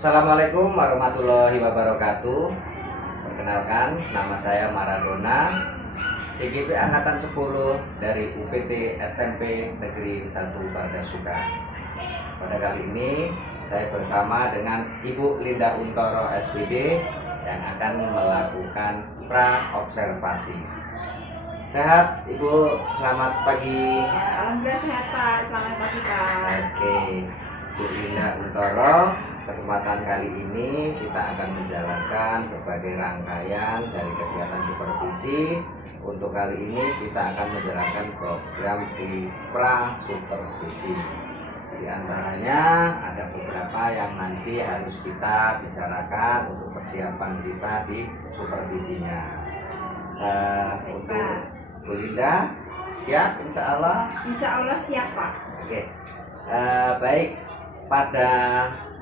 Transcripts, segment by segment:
Assalamualaikum warahmatullahi wabarakatuh. Perkenalkan, nama saya Maradona, CGP Angkatan 10 dari UPT SMP Negeri 1 Pardasuka. Pada kali ini saya bersama dengan Ibu Linda Untoro SPD yang akan melakukan pra-observasi. Sehat Ibu, selamat pagi. Ya, alhamdulillah sehat Pak, selamat pagi Pak. Oke, Bu Linda Untoro, kesempatan kali ini kita akan menjalankan berbagai rangkaian dari kegiatan supervisi. Untuk kali ini kita akan menjalankan program di pra-supervisi. Di antaranya ada beberapa yang nanti harus kita bicarakan untuk persiapan kita di supervisinya. Untuk Bu Linda, siap insya Allah? Insya Allah siap Pak. Oke, baik. Pada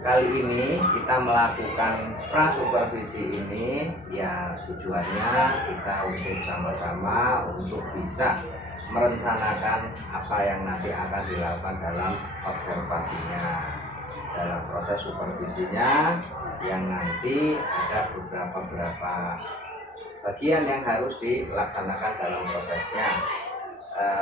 kali ini kita melakukan pra-supervisi ini, ya tujuannya kita untuk sama-sama untuk bisa merencanakan apa yang nanti akan dilakukan dalam observasinya, dalam proses supervisinya, yang nanti ada beberapa bagian yang harus dilaksanakan dalam prosesnya.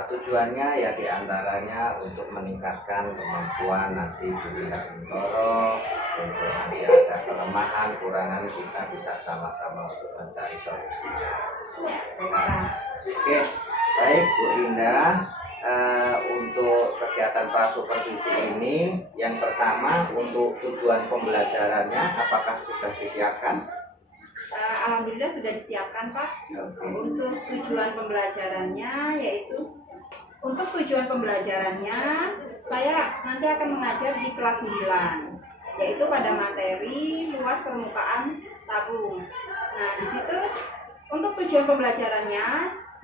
Tujuannya ya diantaranya untuk meningkatkan kemampuan nanti Bu Linda Untoro, untuk nanti ada kelemahan, kurangan kita bisa sama-sama untuk mencari solusinya. Oke, baik Bu Linda, untuk kegiatan pra-supervisi ini yang pertama untuk tujuan pembelajarannya apakah sudah disiapkan? Alhamdulillah sudah disiapkan Pak. Untuk tujuan pembelajarannya saya nanti akan mengajar di kelas 9, yaitu pada materi luas permukaan tabung. Nah, di situ untuk tujuan pembelajarannya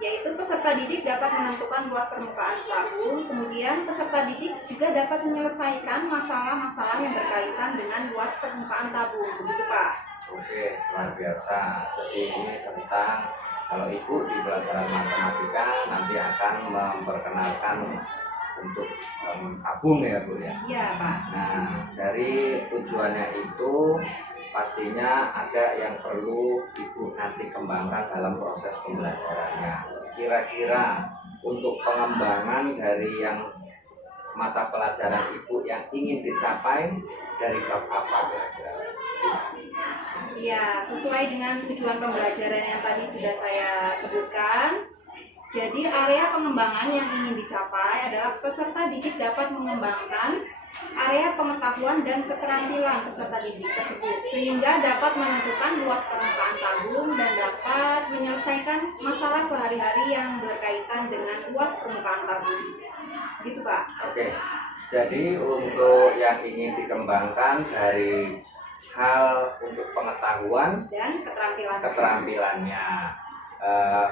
yaitu peserta didik dapat menentukan luas permukaan tabung, kemudian peserta didik juga dapat menyelesaikan masalah-masalah yang berkaitan dengan luas permukaan tabung. Begitu Pak. Oke, luar biasa. Jadi ini tentang, kalau Ibu di pelajaran matematika nanti akan memperkenalkan untuk tabung ya Bu ya? Iya Pak. Nah, dari tujuannya itu pastinya ada yang perlu Ibu nanti kembangkan dalam proses pembelajarannya. Kira-kira untuk pengembangan dari yang mata pelajaran Ibu yang ingin dicapai dari bab apa kira-kira? Ya, sesuai dengan tujuan pembelajaran yang tadi sudah saya sebutkan. Jadi area pengembangan yang ingin dicapai adalah peserta didik dapat mengembangkan area pengetahuan dan keterampilan peserta didik tersebut sehingga dapat menentukan luas permukaan tabung dan dapat menyelesaikan masalah sehari-hari yang berkaitan dengan luas permukaan tabung. Gitu Pak. Oke, jadi untuk yang ingin dikembangkan dari hal untuk pengetahuan Dan keterampilannya,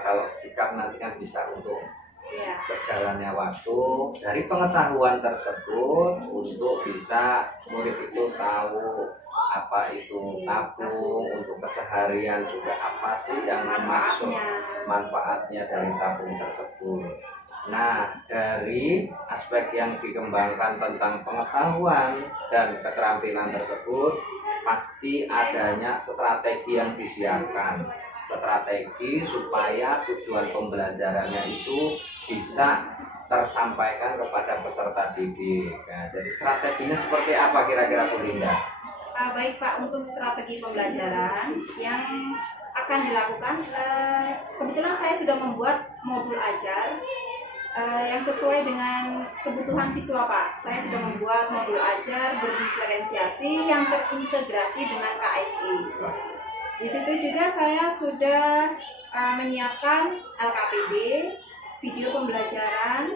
kalau sikap nanti kan bisa untuk berjalannya waktu dari pengetahuan tersebut untuk bisa murid itu tahu apa itu tabung, untuk keseharian juga apa sih yang masuk manfaatnya dari tabung tersebut. Nah, dari aspek yang dikembangkan tentang pengetahuan dan keterampilan tersebut, pasti adanya strategi yang disiapkan. Strategi supaya tujuan pembelajarannya itu bisa tersampaikan kepada peserta didik. Nah, jadi strateginya seperti apa kira-kira Bu Linda? Baik Pak, untuk strategi pembelajaran yang akan dilakukan, kebetulan saya sudah membuat modul ajar yang sesuai dengan kebutuhan siswa Pak. Saya sudah membuat modul ajar berdiferensiasi yang terintegrasi dengan KSI. Di situ juga saya sudah menyiapkan LKPD, video pembelajaran,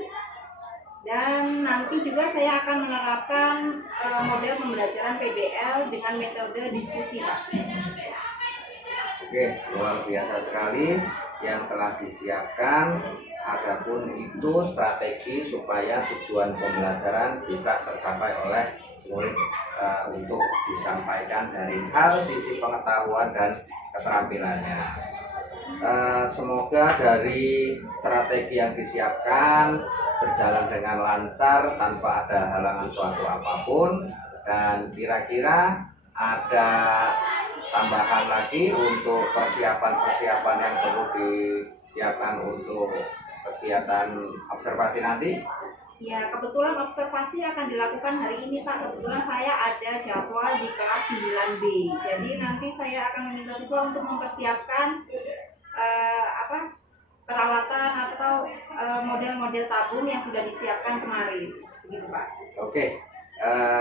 dan nanti juga saya akan menerapkan model pembelajaran PBL dengan metode diskusi Pak. Oke, luar biasa sekali yang telah disiapkan. Adapun itu strategi supaya tujuan pembelajaran bisa tercapai oleh murid untuk disampaikan dari hal sisi pengetahuan dan keterampilannya. Semoga dari strategi yang disiapkan berjalan dengan lancar tanpa ada halangan suatu apapun, dan kira-kira ada tambahan lagi untuk persiapan-persiapan yang perlu disiapkan untuk kegiatan observasi nanti? Ya, kebetulan observasi akan dilakukan hari ini Pak. Kebetulan saya ada jadwal di kelas 9B. Jadi nanti saya akan meminta siswa untuk mempersiapkan peralatan atau model-model tabung yang sudah disiapkan kemarin. Begitu Pak. Oke,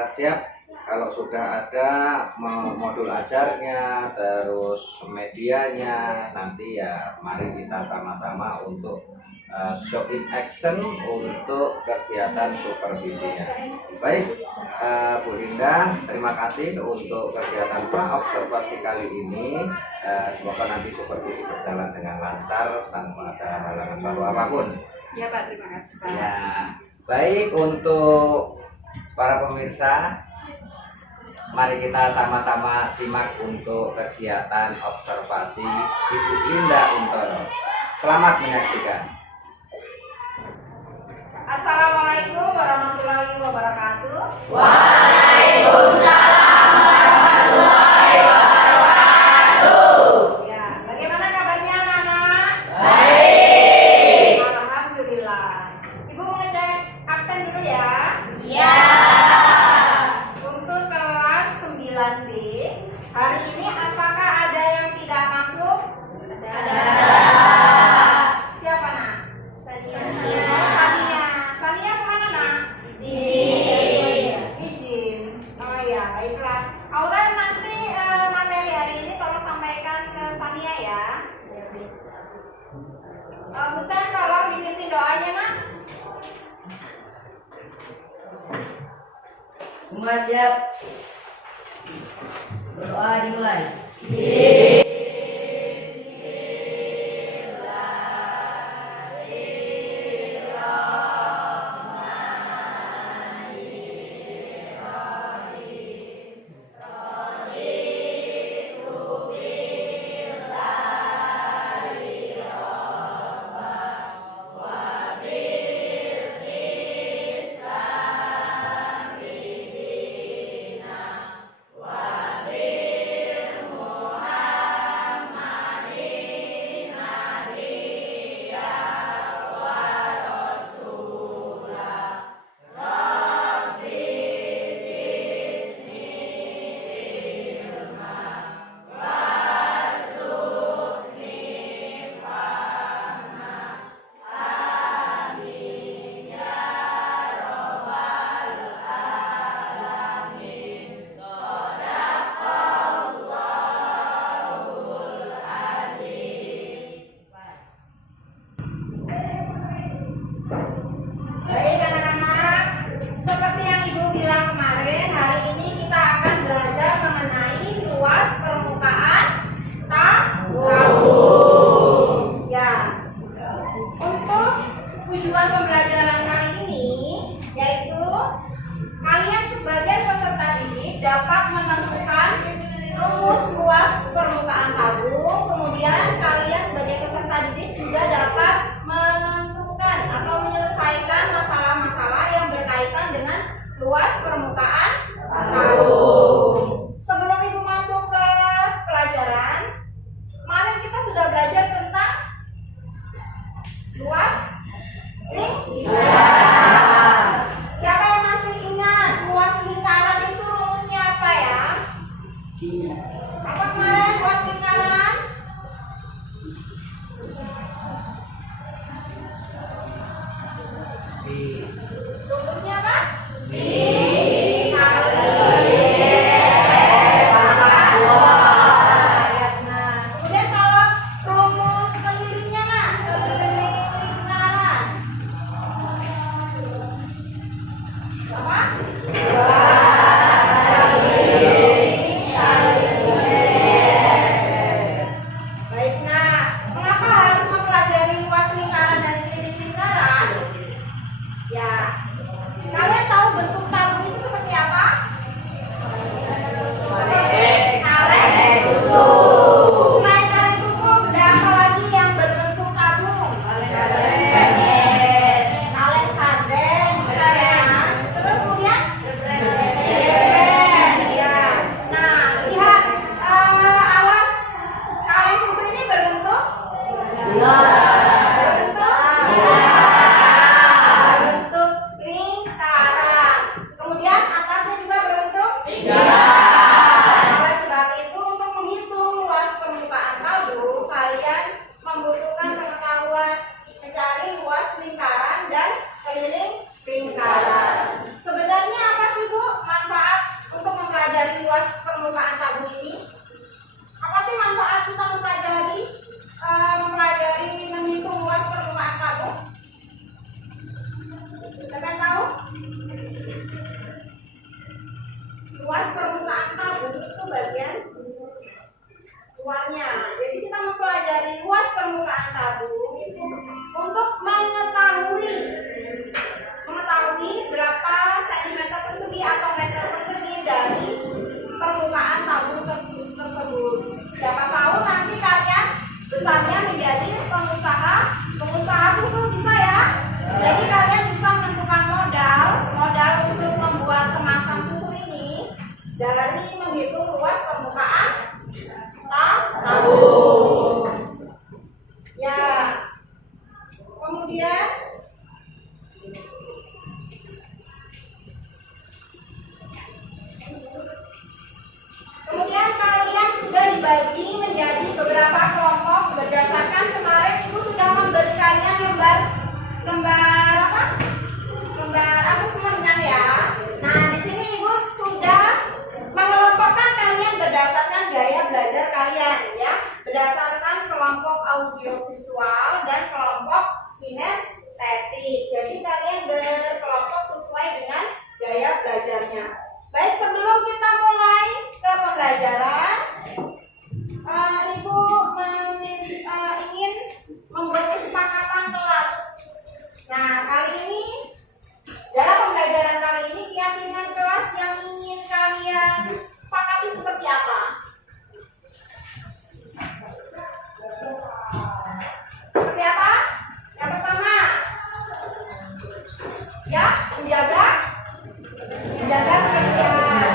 siap. Kalau sudah ada modul ajarnya, terus medianya, nanti ya mari kita sama-sama untuk show in action untuk kegiatan supervisinya. Baik, Bu Linda, terima kasih untuk kegiatan pra-observasi kali ini. Semoga nanti supervisi berjalan dengan lancar tanpa ada halangan baru apapun. Ya Pak, terima kasih Pak. Ya, baik untuk para pemirsa. Mari kita sama-sama simak untuk kegiatan observasi Ibu Indah Untoro. Selamat menyaksikan. Assalamualaikum warahmatullahi wabarakatuh. Waalaikumsalam warahmatullahi wabarakatuh. Ya, bagaimana kabarnya anak-anak? Baik. Alhamdulillah. Ibu mau ngecek absen dulu ya. Ya. Untuk kelas 9B, hari ini apakah ada yang tidak masuk? Ada. Siapa nak? Sania. Sania. Sania kemana nak? Izin. Oh ya, baiklah. Aura nanti materi hari ini tolong sampaikan ke Sania ya. Besar tolong dipimpin doanya nak. Semua siap. Berdoa dimulai. Baik anak-anak, seperti yang Ibu bilang kemarin, hari ini kita akan belajar mengenai luas permukaan tabung. Ya, untuk tujuan pembelajaran kali ini yaitu kalian sebagai peserta didik dapat menentukan rumus luas permukaan tabung. Kemudian kalian sebagai peserta didik juga dapat menentukan atau menyelesaikan masalah-masalah yang berkaitan dengan luas permukaan tabung. Sebelum Ibu masuk ke pelajaran, kemarin kita sudah belajar tentang luas lingkaran. Siapa yang masih ingat luas lingkaran itu rumusnya apa ya? Apa kemarin luas lingkaran? Rumusnya apa? Nah, kemudian kalau rumus kelilingnya Nak, keliling lingkaran. Apa? Baik, nah, mengapa harus mempelajari luas lingkaran dan keliling lingkaran? Ya, kalian tahu bentuk tabung itu seperti apa? Seperti kaleng susu. Selain kaleng susu, ada apa lagi yang berbentuk tabung? Kaleng sarden bisa ya. Terus kemudian? Jeprek, ya. Nah, ya, menjaga kebersihan.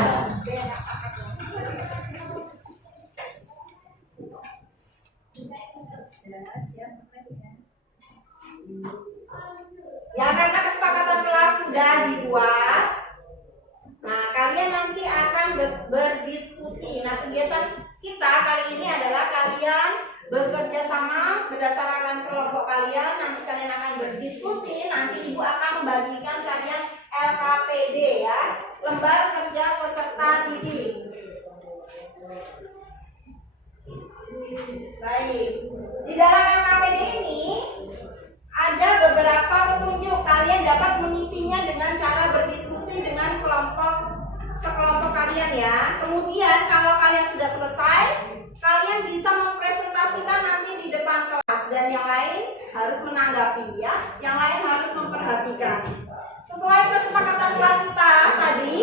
Ya, karena kesepakatan kelas sudah dibuat, nah kalian nanti akan berdiskusi. Nah, kegiatan kita kali ini adalah kalian bekerja sama berdasarkan kelompok kalian. Nanti kalian akan berdiskusi. Nanti ibu akan membagikan kalian LKPD ya, lembar kerja peserta didik. Baik, di dalam LKPD ini ada beberapa petunjuk. Kalian dapat mengisinya dengan cara berdiskusi dengan sekelompok kalian ya. Kemudian kalau kalian sudah selesai, kalian bisa mempresentasikan nanti di depan kelas, dan yang lain harus menanggapi ya. Yang lain harus memperhatikan. Sesuai kesepakatan kelas kita tadi,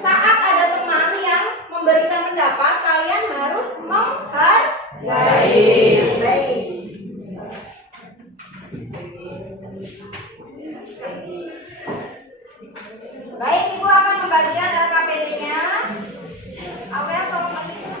saat ada teman yang memberikan pendapat, kalian harus menghargai. Baik. Baik, ibu akan membagikan LKPD-nya. Aurea, tolong bagikan.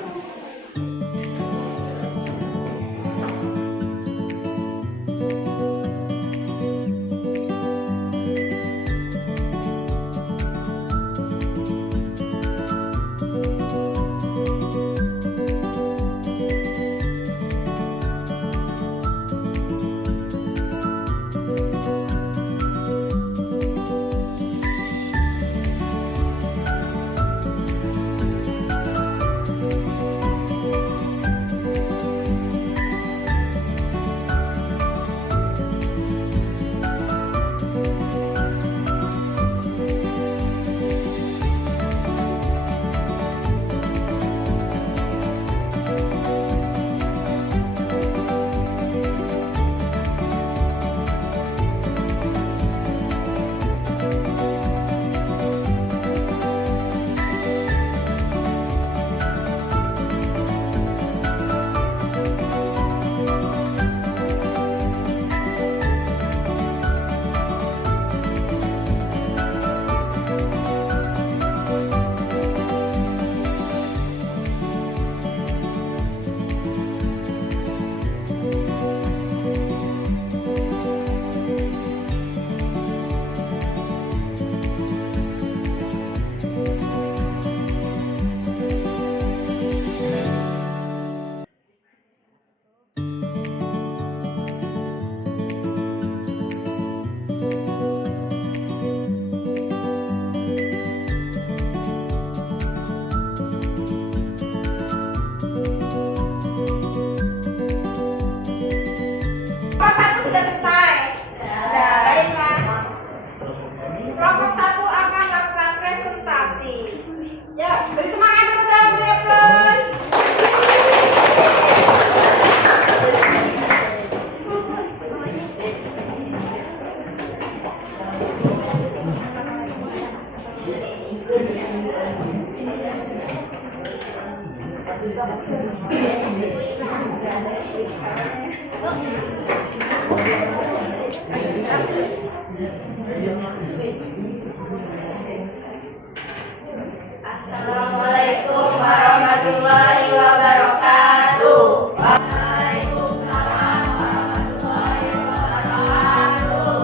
Assalamualaikum warahmatullahi wabarakatuh. Waalaikumsalam warahmatullahi wabarakatuh.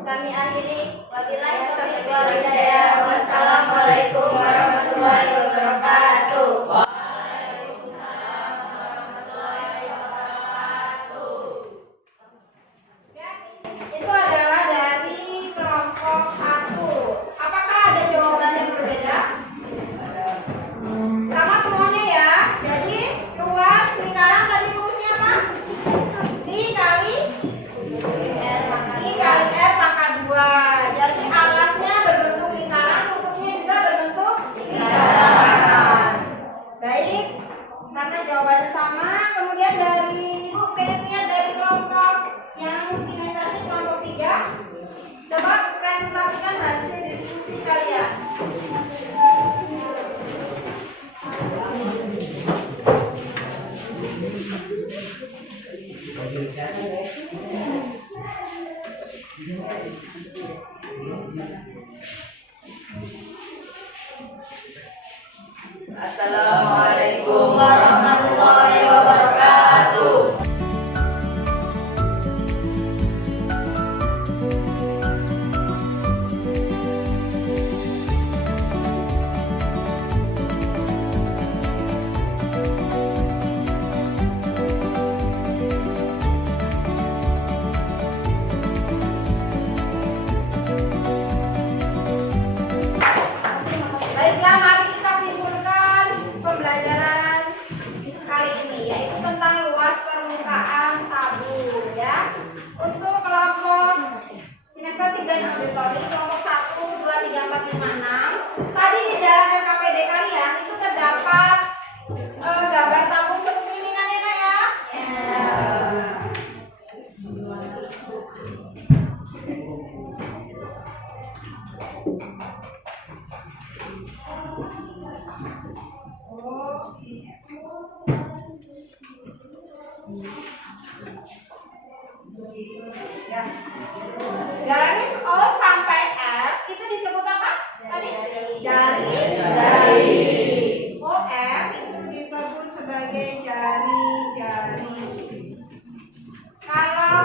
Kami akhiri. Wabillahi taufiq wal hidayah. Wassalamualaikum warahmatullahi wabarakatuh. Assalamualaikum warahmatullahi wabarakatuh. Baiklah, mari kita simpulkan pembelajaran kali ini, yaitu tentang luas permukaan tabur ya. Untuk kelompok kinestetik dan auditori, kelompok 1, 2, 3, 4, 5, 6. Tadi di dalam LKPD kalian itu terdapat gambar tabung kepemilikannya Kak ya. Ya. Garis O sampai F itu disebut apa? Tadi jari. OF itu disebut sebagai jari. Kalau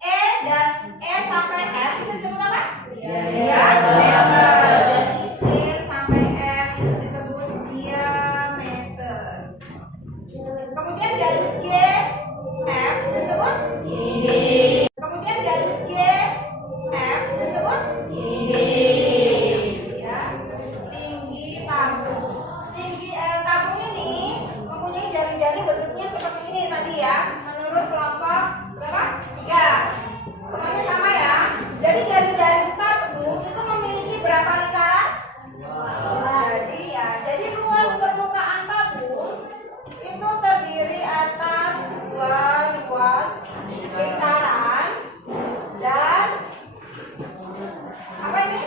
E dan E sampai F itu disebut apa? Diameter. Jadi E sampai F itu disebut diameter. Kemudian garis G F itu disebut kemudian garis G F itu disebut ya, tinggi tabung. Tabung ini mempunyai jari-jari bentuknya seperti ini tadi ya, menurut kelompok berapa? 3. Semuanya sama ya. Jadi jari-jari tabung itu memiliki berapa lingkaran? Jadi luas permukaan tabung itu terdiri atas 2 luas lingkaran dan apa ini?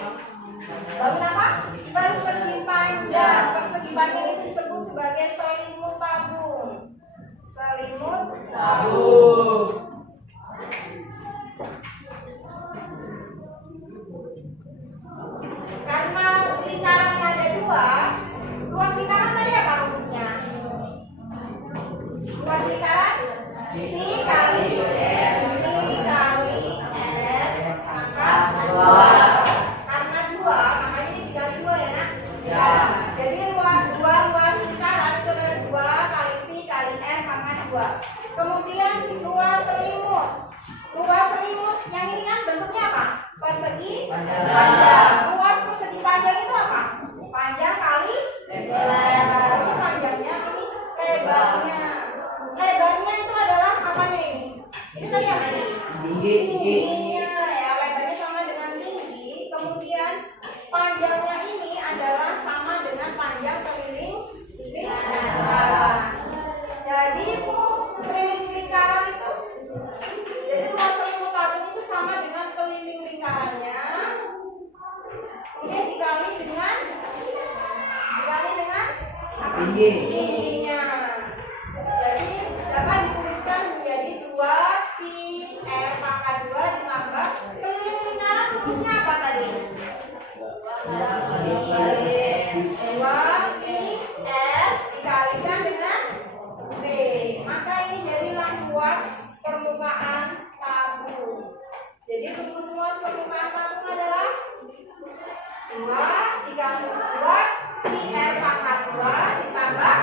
Bangun apa? Persegi panjang. Persegi panjang itu disebut sebagai selimut tabung. Selimut tabung. Karena lingkarannya ada 2, luas lingkaran tadi apa rumusnya? Luas lingkaran Pi kali R pangkat 2. Karena 2, makanya ini dikali 2 ya nak? Ya. Jadi luas lingkaran itu adalah 2 kali Pi kali R pangkat 2. Kemudian luas selimut. Luas selimut yang ini kan bentuknya apa? Persegi panjang. Luas persegi panjang itu apa? Panjang kali lebar. Ini panjangnya, ini lebarnya. Lebarnya itu adalah apanya ini? Ini tadi apa ya? Tingginya ya, lebarnya sama dengan tinggi. Kemudian panjangnya ini adalah sama dengan panjang keliling lingkaran. Jadi keliling lingkaran itu, jadi luas selimut tabung itu sama dengan keliling lingkarannya. Kemudian dikali dengan apa? Tingginya. Jadi dapat dituliskan menjadi 2 Pi R pangkat 2 ditambah keliling lingkaran rumusnya apa tadi? 2 Pi R dikalikan dengan T. Maka ini jadilah luas permukaan tabung. Jadi rumus luas permukaan tabung adalah 2 dikali 2 Pi R pangkat 2 ditambah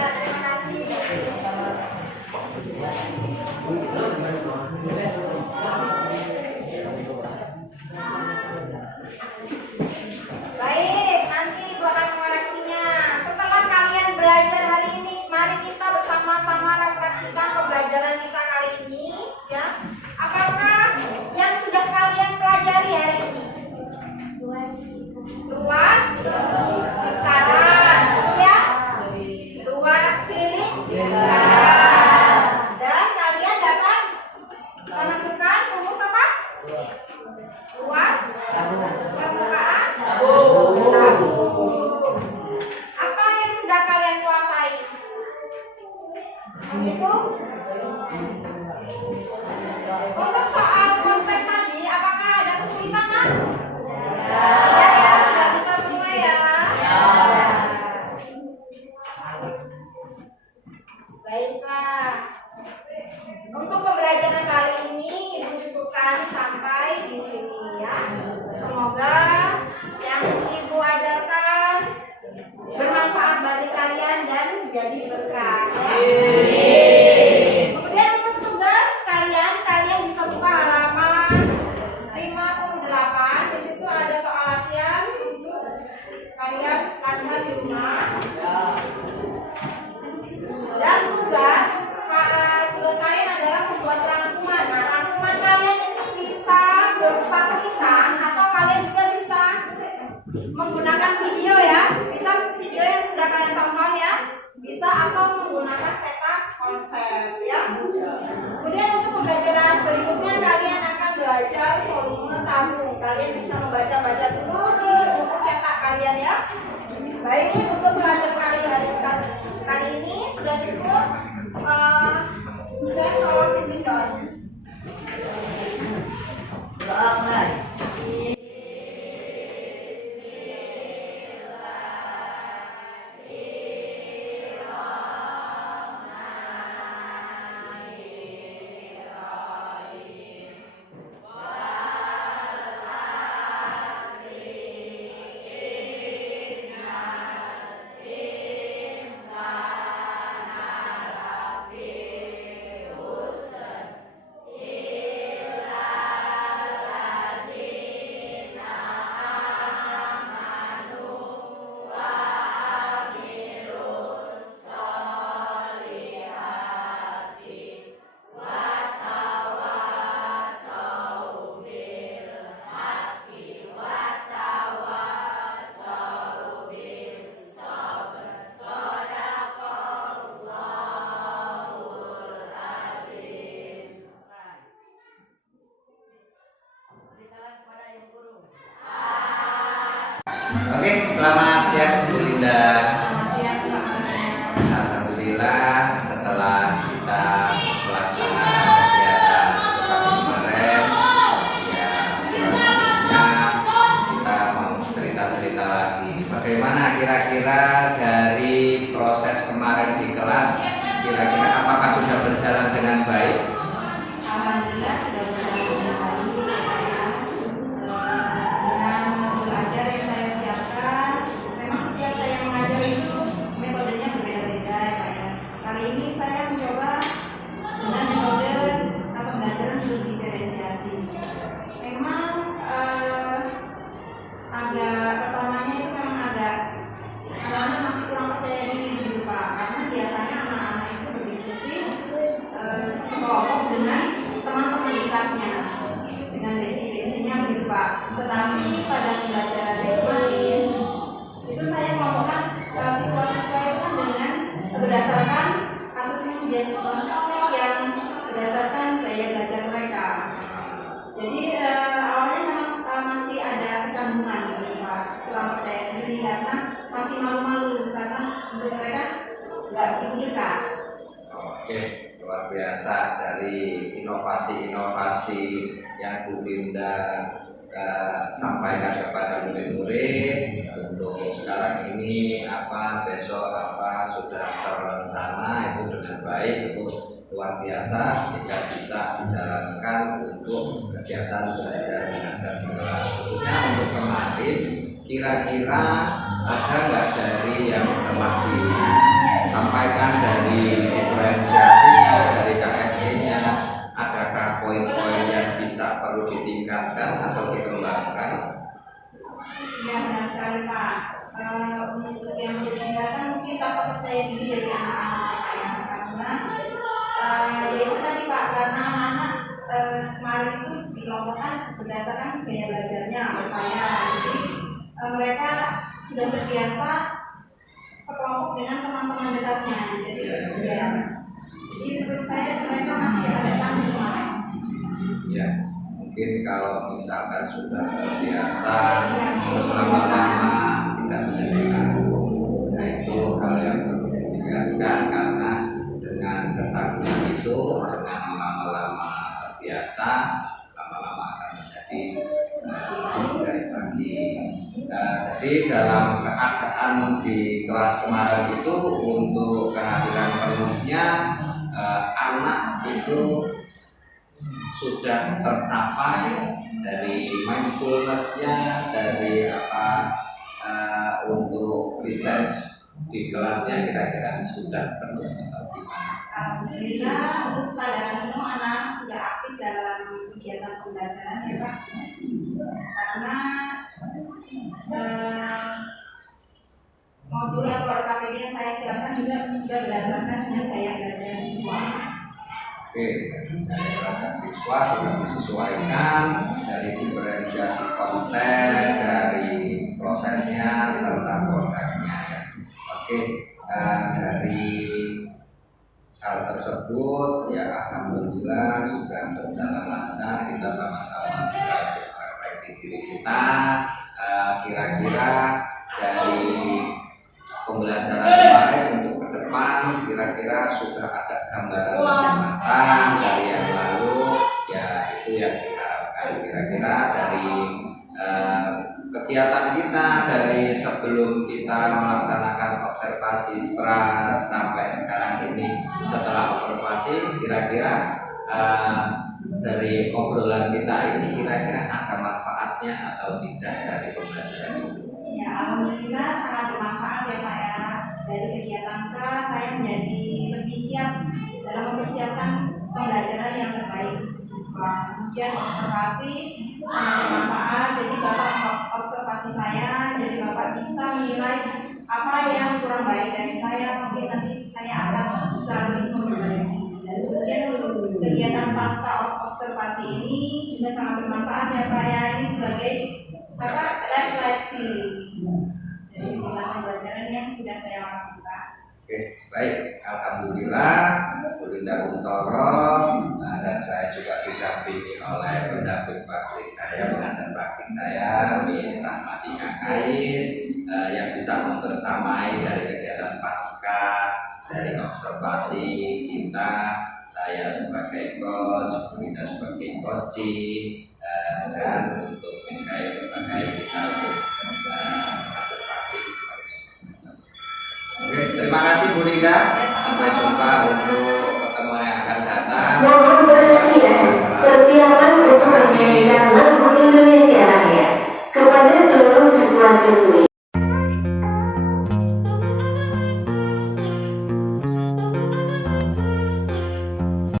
terima kasih. Baik, nanti buat koreksinya. Setelah kalian belajar hari ini, mari kita bersama-sama refleksikan pembelajaran kita kali ini, ya. Apakah yang sudah kalian pelajari hari ini? Luas, getaran, ya. Luas keliling, getaran. Dan kalian dapat menentukan rumus apa? Luas, permukaan, tabung. Apa yang sudah kalian kuasai? Menghitung? Untuk soal kontek tadi, apakah ada kesulitan, Nak? Iya ya, sudah bisa semua ya. Baiklah. Untuk pembelajaran kali ini Ibu cukupkan sampai di sini ya. Semoga yang Ibu ajarkan bermanfaat bagi kalian dan menjadi berkah. Ya. Kemudian untuk tugas kalian bisa buka halaman 58. Di situ ada soal latihan untuk kalian latihan di rumah. Dan tugas kalian adalah membuat rangkuman. Nah, rangkuman kalian ini bisa berupa tulisan atau kalian juga bisa menggunakan video ya. Bisa video yang sudah kalian tonton ya. Bisa atau menggunakan peta konsep ya. Kemudian untuk pembelajaran berikutnya kalian akan belajar volume tabung. Kalian bisa membaca-baca dulu di buku cetak kalian ya. Baik, untuk pelajaran kali ini sudah cukup. Saya tolong pimpin doanya. Oke, selamat siang Bu Linda. Alhamdulillah setelah kita melaksanakan kegiatan edukasi kemarin, ya selanjutnya kita mau cerita-cerita lagi. Bagaimana kira-kira dari proses kemarin di kelas? Kira-kira apakah sudah berjalan dengan baik? Alhamdulillah sudah berjalan dengan baik. Dengan belajar yang saya siapkan, memang setiap saya mengajar itu metodenya berbeda-beda ya Pak ya. Kali ini saya mencoba dengan metode atau pembelajaran berdiferensiasi. Memang agak pertamanya itu memang agak anak-anak masih kurang percaya diri gitu Pak, karena biasanya anak-anak itu berdiskusi kelompok dengan teman-teman dekatnya, dengan besti-bestinya begitu Pak. Tetapi pada pembelajaran yang kemarin itu saya kelompokkan siswa-siswa itu kan dengan berdasarkan asesmen kontek yang berdasarkan gaya belajar mereka. Jadi awalnya memang masih ada kecanggungan gitu Pak, kurang percaya diri karena masih malu-malu karena menurut mereka nggak begitu dekat. Oke, luar biasa dari inovasi-inovasi yang Bu Linda sampaikan kepada murid-murid. Untuk sekarang ini apa, besok apa, sudah terencana itu dengan baik, itu luar biasa jika bisa dijalankan untuk kegiatan belajar mengajar di kelas. Khususnya untuk kemarin kira-kira ada nggak dari yang telah disampaikan dari diferensiasinya, dari KSE-nya, adakah poin-poin yang bisa perlu ditingkatkan atau dikembangkan? Ya benar sekali Pak. Untuk yang berkegiatan mungkin rasa percaya diri dari anak-anak Pak ya, karena ya itu tadi Pak, karena anak-anak kemarin itu dikelompokkan berdasarkan gaya belajarnya sama saya. Jadi mereka sudah terbiasa sekelompok dengan teman-teman dekatnya. Jadi ya, jadi menurut saya mereka masih agak canggung kemarin. Ya, mungkin kalau misalkan sudah terbiasa terus lama-lama tidak menjadi canggung, nah itu hal yang perlu ditingkatkan, karena dengan kecanggungan itu dengan lama-lama terbiasa, lama-lama akan menjadi lebih dari pagi. Jadi dalam keadaan di kelas kemarin itu untuk kehadiran penuhnya anak itu sudah tercapai dari mindfulness-nya, dari untuk research di kelasnya kira-kira sudah penuh atau gimana? Alhamdulillah untuk kesadaran penuh anak-anak sudah aktif dalam kegiatan pembelajaran ya Pak, karena modul atau LKPD yang saya siapkan juga sudah berdasarkan dengan gaya belajar siswa. Oke, gaya belajar siswa sudah disesuaikan dari diferensiasi konten, dari prosesnya serta produknya ya. Oke, dari hal tersebut ya alhamdulillah sudah berjalan lancar, kita sama-sama bisa refleksi diri kita. Kira-kira dari pembelajaran kemarin untuk ke depan kira-kira sudah ada gambaran lebih matang dari yang lalu ya, itu yang kita harapkan. Kira-kira dari kegiatan kita dari sebelum kita melaksanakan observasi pra sampai sekarang ini, setelah observasi kira-kira dari obrolan kita ini kira-kira ada manfaatnya atau tidak dari pembelajaran itu? Ya alhamdulillah sangat bermanfaat ya Pak ya. Dari kegiatan pra saya menjadi lebih siap dalam mempersiapkan pembelajaran yang terbaik untuk siswa. Kemudian observasi sangat bermanfaat. Jadi Bapak observasi saya, jadi Bapak bisa menilai apa yang kurang baik dari saya. Mungkin nanti saya akan bisa lebih memperbaiki. Dan kemudian kegiatan pasca observasi ini juga sangat bermanfaat ya Pak ya. Ini sebagai refleksi dari kegiatan pembelajaran yang sudah saya lakukan. Oke, baik. Alhamdulillah, Bu Linda Untoro dan saya juga didampingi oleh pendamping praktik saya, pengajar praktik saya, Miss Rahmati Kais, yang bisa membersamai dari kegiatan pasca, dari observasi kita, saya sebagai coach, Bu Linda sebagai coaching, dan untuk Miss Kais sebagai kita untuk pengajar praktik. Oke, terima kasih Bu Linda.